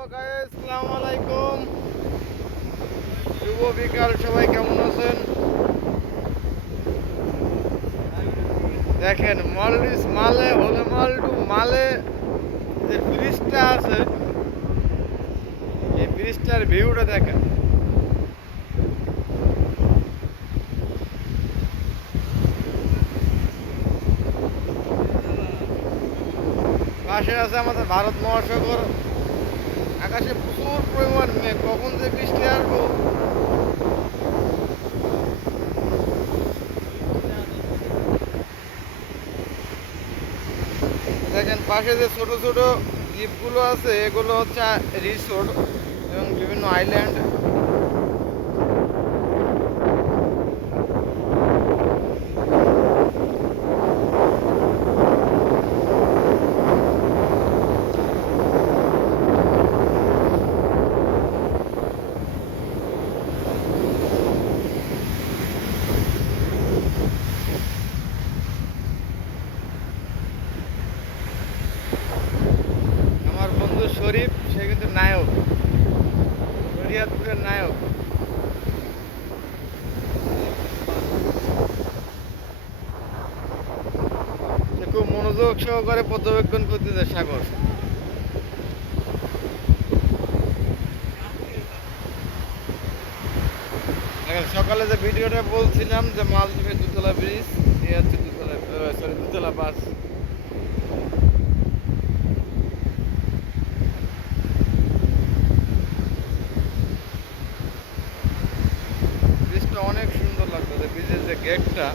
গাইস, আসসালামু আলাইকুম। শুভ বিকাল, সবাই কেমন আছেন? দেখেন মলরিস মালে হলে মালটু মালে যে ব্রিজটা আছে, এই ব্রিজটার ভিউটা দেখেন। পাশে আছে আমাদের ভারত মহাসাগর, আকাশে প্রচুর পরিমাণ মেঘ, কখন যে বৃষ্টি আসবো। দেখেন পাশে যে ছোট ছোট দ্বীপগুলো আছে, এগুলো হচ্ছে রিসোর্ট এবং বিভিন্ন আইল্যান্ড। আমার বন্ধু শরীফ, সে কিন্তু নায়ক, শরিয়াতপুরের নায়ক। সে খুব মনোযোগ সহকারে পর্যবেক্ষণ করতেছে সাগর। দেখেন সকালে যে ভিডিওটা বলছিলাম যে মালদ্বীপের দুতলা ব্রিজ, এ হচ্ছে দুতলা, সরি দুতলা বাস। ব্রিজটা অনেক সুন্দর লাগতো, যে ব্রিজের যে গেটটা